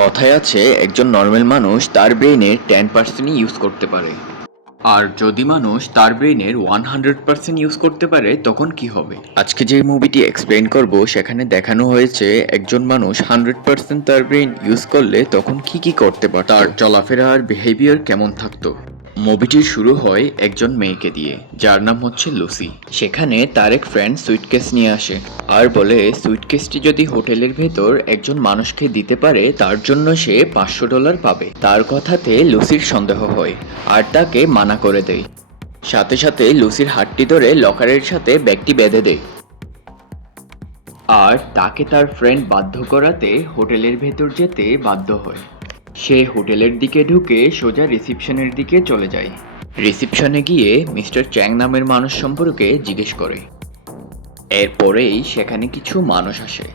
কথায় আছে একজন নর্মাল মানুষ তার ব্রেইনের 10% ইউজ করতে পারে, আর যদি মানুষ তার ব্রেইনের 100% ইউজ করতে পারে তখন কি হবে। আজকে যে মুভিটি এক্সপ্লেন করব সেখানে দেখানো হয়েছে একজন মানুষ 100% তার ব্রেইন ইউজ করলে তখন কি কি করতে পারত, তার চলাফেরা আর বিহেভিয়ার কেমন থাকতো। মুভিটি শুরু হয় একজন মেয়েকে দিয়ে যার নাম হচ্ছে লুসি। সেখানে তার এক ফ্রেন্ড সুইটকেস নিয়ে আসে আর বলে সুইটকেসটি যদি হোটেলের ভেতর একজন মানুষকে দিতে পারে তার জন্য সে $500 পাবে। তার কথাতে লুসির সন্দেহ হয় আর তাকে মানা করে দেয়। সাথে সাথে লুসির হাতটি ধরে লকারের সাথে ব্যাগটি বেঁধে দেয় আর তাকে তার ফ্রেন্ড বাধ্য করাতে হোটেলের ভেতর যেতে বাধ্য হয়। সে হোটেলের দিকে ঢুকে সোজা রিসিপশনের দিকে চলে যায়। রিসিপশনে গিয়ে মিস্টার চ্যাং নামের মানুষ সম্পর্কে জিজ্ঞেস করে। এরপরেই সেখানে কিছু মানুষ আসে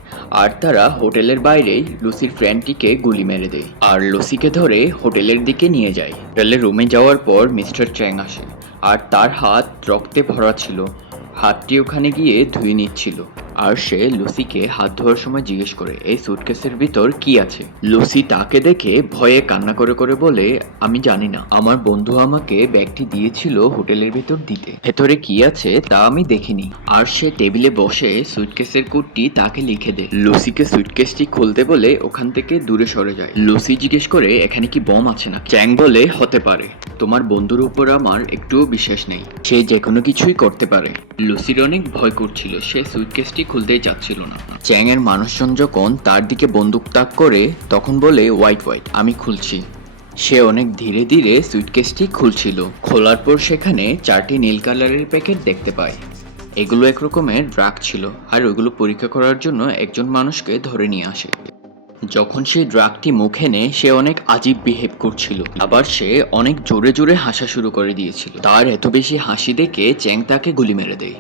আর তারা হোটেলের বাইরেই লুসির ফ্রেন্ডটিকে গুলি মেরে দেয় আর লুসিকে ধরে হোটেলের দিকে নিয়ে যায়। হোটেলের রুমে যাওয়ার পর মিস্টার চ্যাং আসে আর তার হাত রক্তে ভরা ছিল। হাতটি ওখানে গিয়ে ধুয়ে নিচ্ছিল আর সে লুসিকে হাত ধোয়ার সময় জিজ্ঞেস করে এই সুটকেসের ভিতর কি আছে। লুসি তাকে দেখে ভয়ে কান্না করে করে বলে আমি জানি না, আমার বন্ধু আমাকে ব্যাগটি দিয়েছিল হোটেলের ভিতর দিতে, ভেতরে কি আছে তা আমি দেখিনি। আর সে টেবিলে বসে সুটকেসের কোডটি তাকে লিখে দেয়। লুসিকে সুটকেসটি খুলতে বলে ওখান থেকে দূরে সরে যায়। লুসি জিজ্ঞেস করে এখানে কি বম আছে না। চ্যাং বলে হতে পারে, তোমার বন্ধুর উপর আমার একটুও বিশ্বাস নেই, সে যে কোনো কিছুই করতে পারে। লুসির অনেক ভয় করছিল, সে সুটকেসটি খুলতেই চাচ্ছিল না। চ্যাং এর মানুষজন যখন তার দিকে বন্দুক তাক করে তখন বলে হোয়াইট হোয়াইট আমি খুলছি। সে অনেক ধীরে ধীরে সুটকেসটি খুলছিল। খোলার পর সেখানে 4টি নীল কালারের প্যাকেট দেখতে পায়। এগুলো এক রকমের ড্রাগ ছিল আর ওগুলো পরীক্ষা করার জন্য একজন মানুষকে ধরে নিয়ে আসে। যখন সে ড্রাগটি মুখে নেয় সে অনেক আজীব বিহেভ করছিল, আবার সে অনেক জোরে জোরে হাসা শুরু করে দিয়েছিল। তার এত বেশি হাসি দেখে চ্যাং তাকে গুলি মেরে দেয়।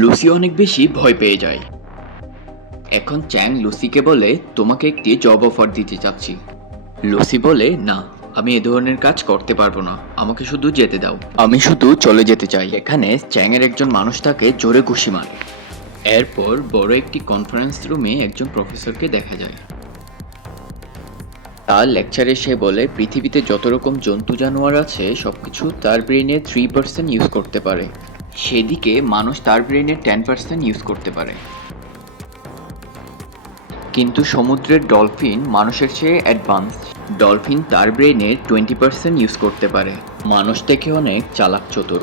লুসি অনেক বেশি ভয় পেয়ে যায়। এখন চ্যাং লুসিকে বলে তোমাকে একটি জব অফার দিতে চাচ্ছি। লুসি বলে না, আমি এ ধরনের কাজ করতে পারবো না, আমাকে শুধু যেতে দাও, আমি শুধু চলে যেতে চাই। এখানে চ্যাং এর একজন মানুষ তাকে জোরে ঘুষি মারে। এরপর বড় একটি কনফারেন্স রুমে একজন প্রফেসরকে দেখা যায়। তার লেকচারে সে বলে পৃথিবীতে যত রকম জন্তু জানোয়ার আছে সবকিছু তার ব্রেইনের 3% ইউজ করতে পারে, সেদিকে মানুষ তার ব্রেইনের 10% ইউজ করতে পারে। কিন্তু সমুদ্রের ডলফিন মানুষের চেয়ে অ্যাডভান্স। ডলফিন তার ব্রেইনের 20% ইউজ করতে পারে, মানুষ থেকে অনেক চালাক চতুর।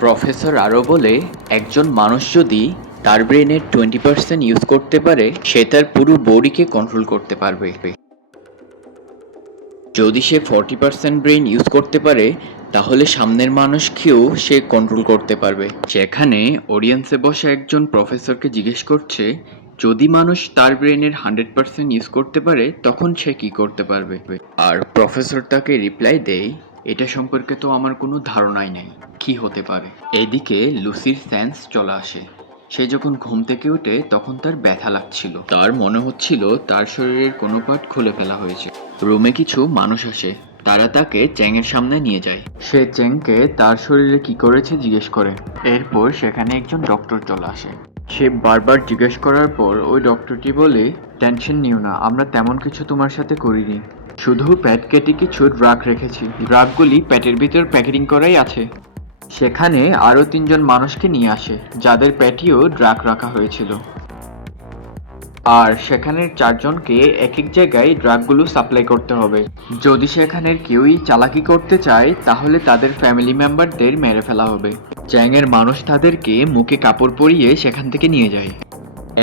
প্রফেসর আরও বলে একজন মানুষ যদি তার ব্রেইনের 20% ইউজ করতে পারে সে তার পুরো বডিকে কন্ট্রোল করতে পারবে। যদি সে 40% ব্রেইন ইউজ করতে পারে তাহলে সামনের মানুষকেও সে কন্ট্রোল করতে পারবে। সেখানে অডিয়েন্সে বসে একজন প্রফেসরকে জিজ্ঞেস করছে যদি মানুষ তার ব্রেইনের 100% ইউজ করতে পারে তখন সে কি করতে পারবে। আর প্রফেসর তাকে রিপ্লাই দেয় এটা সম্পর্কে তো আমার কোনো ধারণাই নেই, কি হতে পারে। এদিকে লুসির সেন্স চলে আসে। সে যখন ঘুম থেকে ওঠে তখন তার ব্যথা লাগছিল, তার মনে হচ্ছিল তার শরীরের কোনো পার্ট খুলে ফেলা হয়েছে। রুমে কিছু মানুষ আসে, তারা তাকে চ্যাংয়ের সামনে নিয়ে যায়। সে চ্যাংকে তার শরীরে কি করেছে জিজ্ঞেস করে। এরপর সেখানে একজন ডক্টর চলে আসে। সে বারবার জিজ্ঞেস করার পর ওই ডক্টরটি বলে টেনশন নিও না, আমরা তেমন কিছু তোমার সাথে করিনি, শুধু প্যাট কেটে কিছু ড্রাগ রেখেছি, ড্রাগগুলি প্যাটের ভিতর প্যাকেটিং করাই আছে। সেখানে আরও 3জন মানুষকে নিয়ে আসে যাদের প্যাটেও ড্রাগ রাখা হয়েছিল, আর সেখানের 4জনকে এক এক জায়গায় ড্রাগগুলো সাপ্লাই করতে হবে। যদি সেখানের কেউই চালাকি করতে চায় তাহলে তাদের ফ্যামিলি মেম্বারদের মেরে ফেলা হবে। চ্যাংয়ের মানুষ তাদেরকে মুখে কাপড় পরিয়ে সেখান থেকে নিয়ে যায়।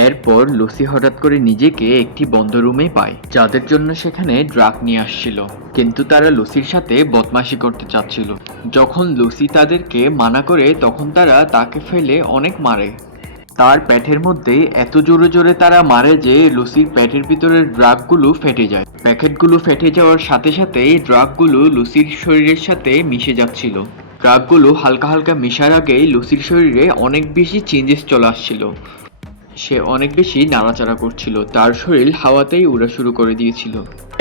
এরপর লুসি হঠাৎ করে নিজেকে একটি বন্ধ রুমে পায় যাদের জন্য সেখানে ড্রাগ নিয়ে আসছিল, কিন্তু তারা লুসির সাথে বদমাশি করতে চাচ্ছিল। যখন লুসি তাদেরকে মানা করে তখন তারা তাকে ফেলে অনেক মারে। তার প্যাটের মধ্যে এত জোরে জোরে তারা মারে যে লুসির প্যাটের ভিতরের ড্রাগগুলো ফেটে যায়। প্যাকেটগুলো ফেটে যাওয়ার সাথে সাথে ড্রাগগুলো লুসির শরীরের সাথে মিশে যাচ্ছিল। ড্রাগগুলো হালকা হালকা মিশার আগেই লুসির শরীরে অনেক বেশি চেঞ্জেস চলে আসছিল। সে অনেক বেশি নাড়াচাড়া করছিল, তার শরীর হাওয়াতেই উড়া শুরু করে দিয়েছিল।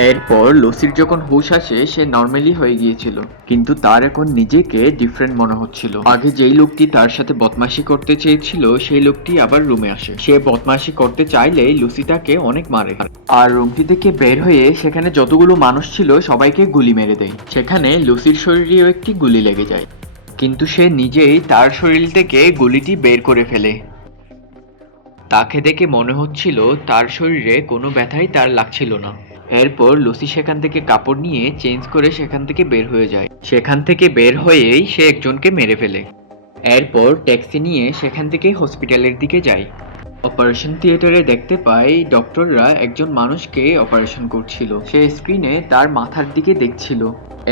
এরপর লুসির যখন হুঁশ আসে সে নর্মালি হয়ে গিয়েছিল, কিন্তু তার এখন নিজেকে ডিফারেন্ট মনে হচ্ছিল। আগে যেই লোকটি তার সাথে বদমাশি করতে চেয়েছিল সেই লোকটি আবার রুমে আসে। সে বদমাশি করতে চাইলে লুসি তাকে অনেক মারে, আর রুমটি থেকে বের হয়ে সেখানে যতগুলো মানুষ ছিল সবাইকে গুলি মেরে দেয়। সেখানে লুসির শরীরেও একটি গুলি লেগে যায়, কিন্তু সে নিজেই তার শরীর থেকে গুলিটি বের করে ফেলে। তাকে দেখে মনে হচ্ছিল তার শরীরে কোনো ব্যথাই তার লাগছিল না। এরপর লুসি সেখান থেকে কাপড় নিয়ে চেঞ্জ করে সেখান থেকে বের হয়ে যায়। সেখান থেকে বের হয়েই সে একজনকে মেরে ফেলে। এরপর ট্যাক্সি নিয়ে সেখান থেকে হসপিটালের দিকে যায়। অপারেশন থিয়েটারে দেখতে পাই ডক্টররা একজন মানুষকে অপারেশন করছিল। সে স্ক্রিনে তার মাথার দিকে দেখছিল।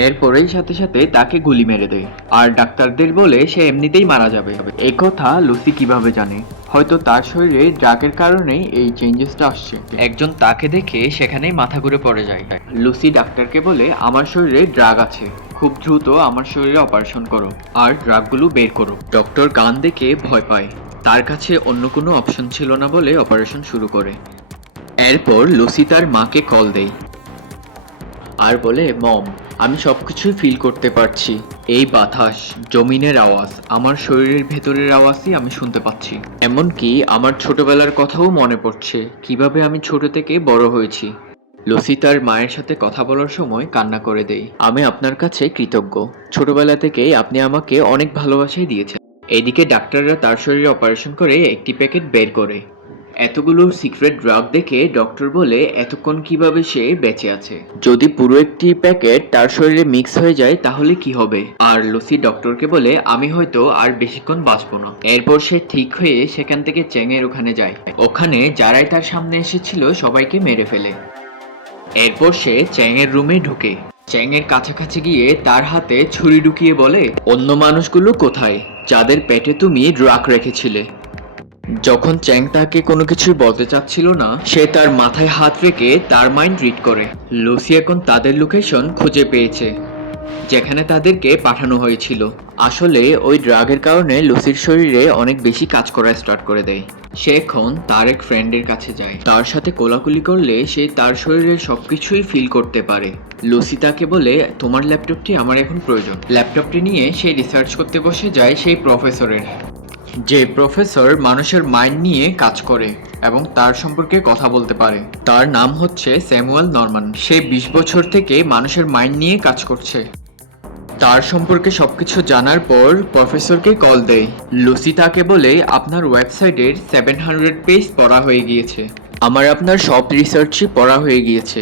এরপরেই সাথে সাথে তাকে গুলি মেরে দেয়, আর ডাক্তারদের বলে সে এমনিতেই মারা যাবে। এই কথা লুসি কিভাবে জানে? হয়তো তার শরীরে ড্রাগের কারণেই এই চেঞ্জেসটা আসছে। একজন তাকে দেখে সেখানেই মাথা ঘুরে পড়ে যায়। লুসি ডাক্তারকে বলে, আমার শরীরে ড্রাগ আছে, খুব দ্রুত আমার শরীরে অপারেশন করো আর ড্রাগগুলো বের করো। ডক্টর গান দেখে ভয় পায়। তার কাছে অন্য কোনো অপশন ছিল না বলে অপারেশন শুরু করে। এরপর লুসি তার মাকে কল দেয় আর বলে, মম, আমি সবকিছুই ফিল করতে পারছি। এই বাতাস, জমিনের আওয়াজ, আমার শরীরের ভেতরের আওয়াজই আমি শুনতে পাচ্ছি। এমনকি আমার ছোটবেলার কথাও মনে পড়ছে, কিভাবে আমি ছোট থেকে বড় হয়েছি। লুসি তার মায়ের সাথে কথা বলার সময় কান্না করে দেয়। আমি আপনার কাছে কৃতজ্ঞ, ছোটবেলা থেকেই আপনি আমাকে অনেক ভালোবাসাই দিয়েছেন। এদিকে ডাক্তাররা তার শরীরে অপারেশন করে একটি প্যাকেট বের করে। এতগুলো সিক্রেট ড্রাগ দেখে ডক্টর বলে, এতক্ষণ কিভাবে সে বেঁচে আছে? যদি পুরো একটি প্যাকেট তার শরীরে মিক্স হয়ে যায় তাহলে কি হবে? আর লুসি ডক্টরকে বলে, আমি হয়তো আর বেশিক্ষণ বাঁচবো না। এরপর সে ঠিক হয়ে সেখান থেকে চ্যাংয়ের ওখানে যায়। ওখানে যারাই তার সামনে এসেছিল সবাইকে মেরে ফেলে। এরপর সে চ্যাংয়ের রুমে ঢুকে। চ্যাংয়ের কাছাকাছি গিয়ে তার হাতে ছুরি ঢুকিয়ে বলে, অন্য মানুষগুলো কোথায় যাদের পেটে তুমি ড্রাগ রেখেছিলে? যখন চ্যাং তাকে কোনো কিছু বলতে চাচ্ছিল না, সে তার মাথায় হাত রেখে তার মাইন্ড রিড করে। লুসি এখন তাদের লোকেশন খুঁজে পেয়েছে যেখানে তাদেরকে পাঠানো হয়েছিল। আসলে ওই ড্রাগের কারণে লুসির শরীরে অনেক বেশি কাজ করা স্টার্ট করে দেয়। সে এখন তার এক ফ্রেন্ডের কাছে যায়। তার সাথে কোলাকুলি করলে সে তার শরীরের সবকিছুই ফিল করতে পারে। লুসি তাকে বলে, তোমার ল্যাপটপটি আমার এখন প্রয়োজন। ল্যাপটপটি নিয়ে সে রিসার্চ করতে বসে যায় সেই প্রফেসরের, যে প্রফেসর মানুষের মাইন্ড নিয়ে কাজ করে এবং তার সম্পর্কে কথা বলতে পারে। তার নাম হচ্ছে স্যামুয়েল নরমান। সে 20 বছর থেকে মানুষের মাইন্ড নিয়ে কাজ করছে। তার সম্পর্কে সবকিছু জানার পর প্রফেসরকে কল দেয়। লুসি তাকে বলে, আপনার ওয়েবসাইটের 700 পেজ পড়া হয়ে গিয়েছে। আমার আপনার সব রিসার্চই পড়া হয়ে গিয়েছে,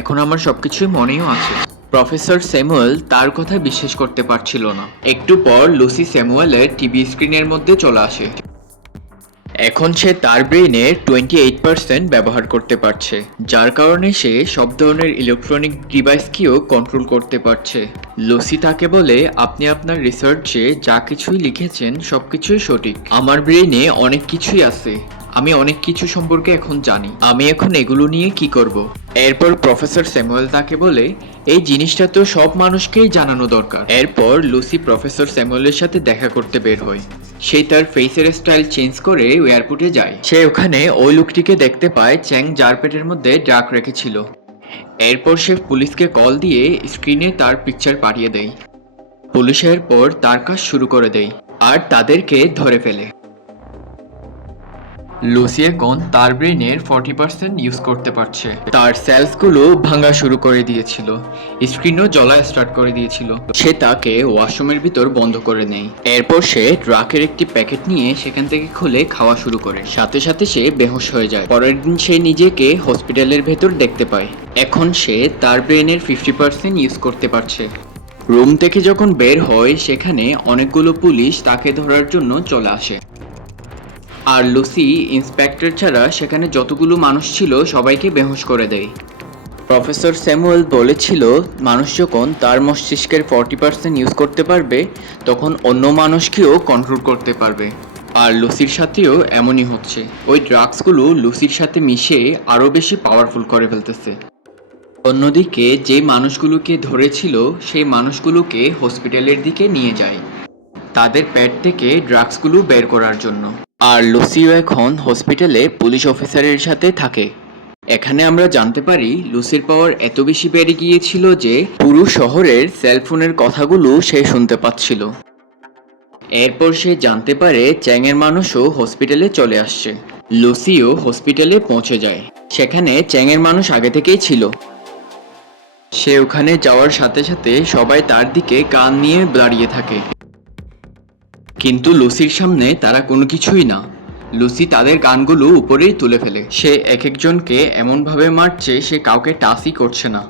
এখন আমার সবকিছুই মনেও আছে। প্রফেসর স্যামুয়েল তার কথা বিশ্বাস করতে পারছিল না। একটু পর লুসি স্যামুয়েলের টিভি স্ক্রিনের মধ্যে চলে আসে। এখন সে তার ব্রেইনের 28% ব্যবহার করতে পারছে, যার কারণে সে সব ধরনের ইলেকট্রনিক ডিভাইসকেও কন্ট্রোল করতে পারছে। লুসি তাকে বলে, আপনি আপনার রিসার্চে যা কিছুই লিখেছেন সবকিছুই সঠিক। আমার ব্রেইনে অনেক কিছুই আছে, আমি অনেক কিছু সম্পর্কে এখন জানি। আমি এখন এগুলো নিয়ে কি করব? এরপর প্রফেসর স্যামুয়েল তাকে বলে, এই জিনিসটা তো সব মানুষকেই জানানো দরকার। এরপর লুসি প্রফেসর স্যামুয়েলের সাথে দেখা করতে বের হয়। সে তার ফেসের স্টাইল চেঞ্জ করে এয়ারপোর্টে যায়। সে ওখানে ওই লোকটিকে দেখতে পায় চ্যাং যার পেটের মধ্যে ড্রাগ রেখেছিল। এরপর সে পুলিশকে কল দিয়ে স্ক্রিনে তার পিকচার পাঠিয়ে দেয়। পুলিশ এরপর তার কাজ শুরু করে দেয় আর তাদেরকে ধরে ফেলে। লুসি এখন তার ব্রেইনের 40% ইউজ করতে পারছে। তার সেলসগুলো ভাঙা শুরু করে দিয়েছিল, স্ক্রিনও জ্বলা স্টার্ট করে দিয়েছিল। সে তাকে ওয়াশরুমের ভিতর বন্ধ করে নেয়। এরপর সে ড্রাগের একটি প্যাকেট নিয়ে সেখান থেকে খুলে খাওয়া শুরু করে। সাথে সাথে সে বেহুশ হয়ে যায়। পরের দিন সে নিজেকে হসপিটালের ভেতর দেখতে পায়। এখন সে তার ব্রেইনের 50% ইউজ করতে পারছে। রুম থেকে যখন বের হয় সেখানে অনেকগুলো পুলিশ তাকে ধরার জন্য চলে আসে। আর লুসি ইন্সপেক্টর ছাড়া সেখানে যতগুলো মানুষ ছিল সবাইকে বেহুশ করে দেয়। প্রফেসর স্যামুয়েল বলেছিল, মানুষ যখন তার মস্তিষ্কের 40% ইউজ করতে পারবে তখন অন্য মানুষকেও কন্ট্রোল করতে পারবে। আর লুসির সাথেও এমনই হচ্ছে। ওই ড্রাগসগুলো লুসির সাথে মিশে আরও বেশি পাওয়ারফুল করে ফেলতেছে। অন্যদিকে যে মানুষগুলোকে ধরেছিল সেই মানুষগুলোকে হসপিটালের দিকে নিয়ে যায় তাদের পেট থেকে ড্রাগসগুলো বের করার জন্য। আর লুসিও এখন হসপিটালে পুলিশ অফিসারের সাথে থাকে। এখানে আমরা জানতে পারি লুসির পাওয়ার এত বেশি বেড়ে গিয়েছিল যে পুরো শহরের সেলফোনের কথাগুলো সে শুনতে পাচ্ছিল। এরপর সে জানতে পারে চ্যাংয়ের মানুষও হসপিটালে চলে আসছে। লুসিও হসপিটালে পৌঁছে যায়। সেখানে চ্যাংয়ের মানুষ আগে থেকেই ছিল। সে ওখানে যাওয়ার সাথে সাথে সবাই তার দিকে কান নিয়ে দাঁড়িয়ে থাকে, কিন্তু লুসির সামনে তারা কোনো কিছুই না। লুসি তাদের গানগুলো উপরেই তুলে ফেলে। সে এক একজনকে এমনভাবে মারছে সে কাউকে টাচই করছে না।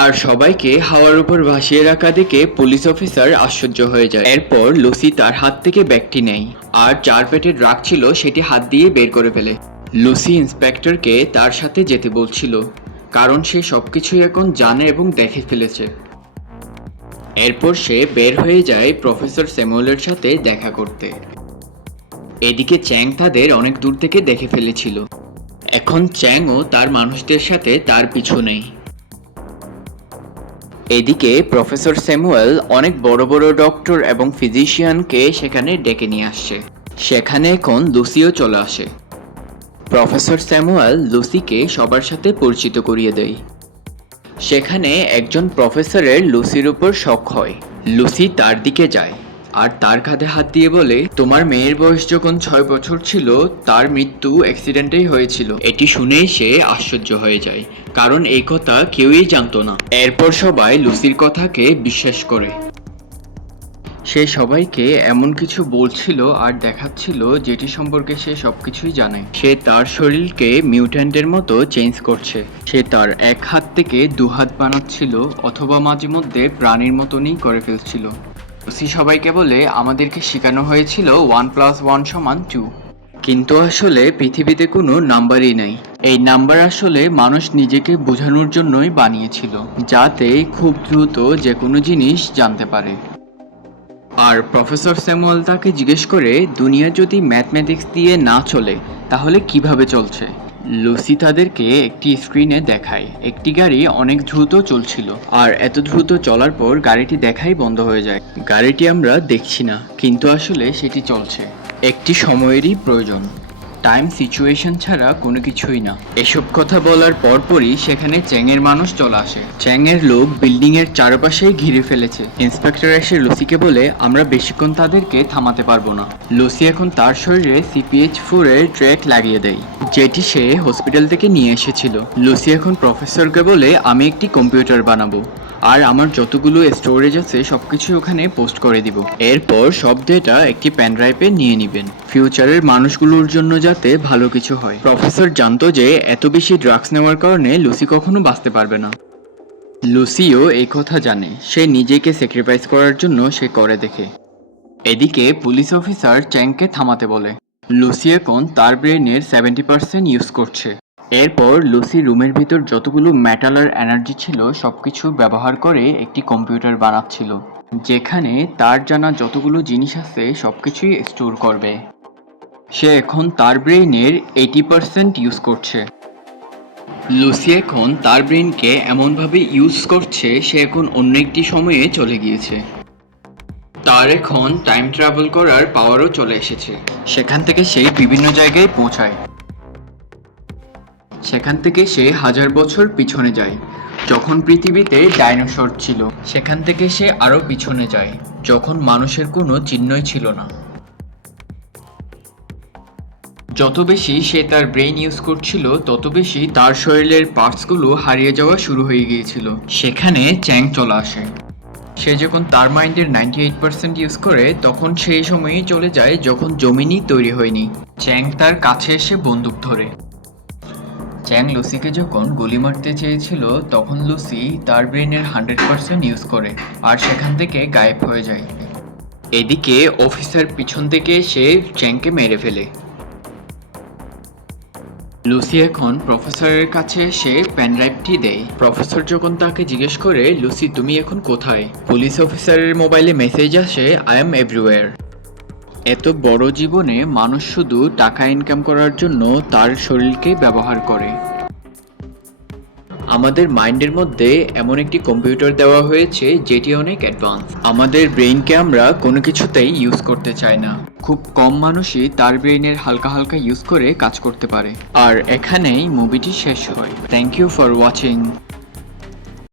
আর সবাইকে হাওয়ার উপর ভাসিয়ে রাখা দেখে পুলিশ অফিসার আশ্চর্য হয়ে যায়। এরপর লুসি তার হাত থেকে ব্যাগটি নেয় আর যার পেটে ড্রাগ ছিল সেটি হাত দিয়ে বের করে ফেলে। লুসি ইন্সপেক্টরকে তার সাথে যেতে বলছিল, কারণ সে সবকিছুই এখন জানে এবং দেখে ফেলেছে। এরপর সে বের হয়ে যায় প্রফেসর স্যামুয়েলের সাথে দেখা করতে। এদিকে চ্যাং তাদের অনেক দূর থেকে দেখে ফেলেছিল। এখন চ্যাংও তার মানুষদের সাথে তার পিছু নেই। এদিকে প্রফেসর স্যামুয়েল অনেক বড় বড় ডক্টর এবং ফিজিশিয়ানকে সেখানে ডেকে নিয়ে আসছে। সেখানে এখন লুসিও চলে আসে। প্রফেসর স্যামুয়েল লুসিকে সবার সাথে পরিচিত করিয়ে দেয়। সেখানে একজন প্রফেসরের লুসির উপর শক হয়। লুসি তার দিকে যায় আর তার কাঁধে হাত দিয়ে বলে, তোমার মেয়ের বয়স যখন 6 বছর ছিল তার মৃত্যু অ্যাক্সিডেন্টেই হয়েছিল। এটি শুনেই সে আশ্চর্য হয়ে যায়, কারণ এই কথা কেউই জানতো না। এরপর সবাই লুসির কথাকে বিশ্বাস করে। সে সবাইকে এমন কিছু বলছিল আর দেখাচ্ছিল যেটি সম্পর্কে সে সবকিছুই জানে। সে তার শরীরকে মিউট্যান্টের মতো চেঞ্জ করছে। সে তার এক হাত থেকে 2 হাত বানাচ্ছিল, অথবা মাঝে মধ্যে প্রাণীর মতনই করে ফেলছিল। লুসি সবাইকে বলে, আমাদেরকে শেখানো হয়েছিল 1 + 1 = 2, কিন্তু আসলে পৃথিবীতে কোনো নাম্বারই নেই। এই নাম্বার আসলে মানুষ নিজেকে বোঝানোর জন্যই বানিয়েছিল, যাতে খুব দ্রুত যে কোনো জিনিস জানতে পারে। আর প্রফেসর স্যামুয়েল তাকে জিজ্ঞেস করে, দুনিয়া যদি ম্যাথমেটিক্স দিয়ে না চলে তাহলে কিভাবে চলছে? লুসি তাদেরকে একটি স্ক্রিনে দেখায় একটি গাড়ি অনেক দ্রুত চলছিল, আর এত দ্রুত চলার পর গাড়িটি দেখাই বন্ধ হয়ে যায়। গাড়িটি আমরা দেখছি না, কিন্তু আসলে সেটি চলছে। একটি সময়েরই প্রয়োজন, টাইম সিচুয়েশন ছাড়া কোনো কিছুই না। এসব কথা বলার পরপরই সেখানে চ্যাংয়ের মানুষ চলে আসে। চ্যাংয়ের লোক বিল্ডিং এর চারপাশে ঘিরে ফেলেছে। ইন্সপেক্টর এসে লুসিকে বলে, আমরা বেশিক্ষণ তাদেরকে থামাতে পারবো না। লুসি এখন তার শরীরে CPH-4 এর ট্র্যাক লাগিয়ে দেয়, যেটি সে হসপিটাল থেকে নিয়ে এসেছিল। লুসি এখন প্রফেসরকে বলে, আমি একটি কম্পিউটার বানাবো আর আমার যতগুলো স্টোরেজ আছে সবকিছু ওখানে পোস্ট করে দিব। এরপর সব ডেটা একটি পেন ড্রাইভে নিয়ে নেবেন, ফিউচারের মানুষগুলোর জন্য যাতে ভালো কিছু হয়। প্রফেসর জানতো যে এত বেশি ড্রাগস নেওয়ার কারণে লুসি কখনো বাঁচতে পারবে না। লুসিও এই কথা জানে, সে নিজেকে স্যাক্রিফাইস করার জন্য সে করে দেখে। এদিকে পুলিশ অফিসার চ্যাংকে থামাতে বলে। লুসি এখন তার ব্রেনের 70% ইউজ করছে। এরপর লুসি রুমের ভিতর যতগুলো মেটাল আর এনার্জি ছিল সবকিছু ব্যবহার করে একটি কম্পিউটার বানাচ্ছিল, যেখানে তার জানা যতগুলো জিনিস আছে সবকিছুই স্টোর করবে। সে এখন তার ব্রেইনের 80% ইউজ করছে। লুসি এখন তার ব্রেইনকে এমনভাবে ইউজ করছে সে এখন অন্য একটি সময়ে চলে গিয়েছে। তার এখন টাইম ট্রাভেল করার পাওয়ারও চলে এসেছে। সেখান থেকে সে বিভিন্ন জায়গায় পৌঁছায়। সেখান থেকে সে 1000 বছর পিছনে যায়, যখন পৃথিবীতে ডাইনোসর ছিল। সেখান থেকে সে আরো পিছনে যায়, যখন মানুষের কোনো চিহ্নই ছিল না। যত বেশি সে তার ব্রেইন ইউজ করছিল তত বেশি তার শরীরের পার্টসগুলো হারিয়ে যাওয়া শুরু হয়ে গিয়েছিল। সেখানে চ্যাং চলে আসে। সে যখন তার মাইন্ডের 98% ইউজ করে তখন সেই সময়ই চলে যায় যখন জমিনই তৈরি হয়নি। চ্যাং তার কাছে এসে বন্দুক ধরে। চ্যাং লুসিকে যখন গুলি মারতে চেয়েছিল তখন লুসি তার ব্রেনের 100% ইউজ করে আর সেখান থেকে গায়েব হয়ে যায়। এদিকে অফিসার পিছন থেকে এসে চ্যাংকে মেরে ফেলে। লুসি এখন প্রফেসরের কাছে এসে পেনড্রাইভটি দেয়। প্রফেসর যখন তাকে জিজ্ঞেস করে, লুসি তুমি এখন কোথায়? পুলিশ অফিসারের মোবাইলে মেসেজ আসে, আই এম এভরিওয়্যার। এত বড় জীবনে মানুষ শুধু টাকা ইনকাম করার জন্য তার শরীরকে ব্যবহার করে। আমাদের মাইন্ডের মধ্যে এমন একটি কম্পিউটার দেওয়া হয়েছে যেটি অনেক অ্যাডভান্স। আমাদের ব্রেইনকে আমরা কোনো কিছুতেই ইউজ করতে চাই না। খুব কম মানুষই তার ব্রেইনের হালকা হালকা ইউজ করে কাজ করতে পারে। আর এখানেই মুভিটি শেষ হয়। Thank you for watching.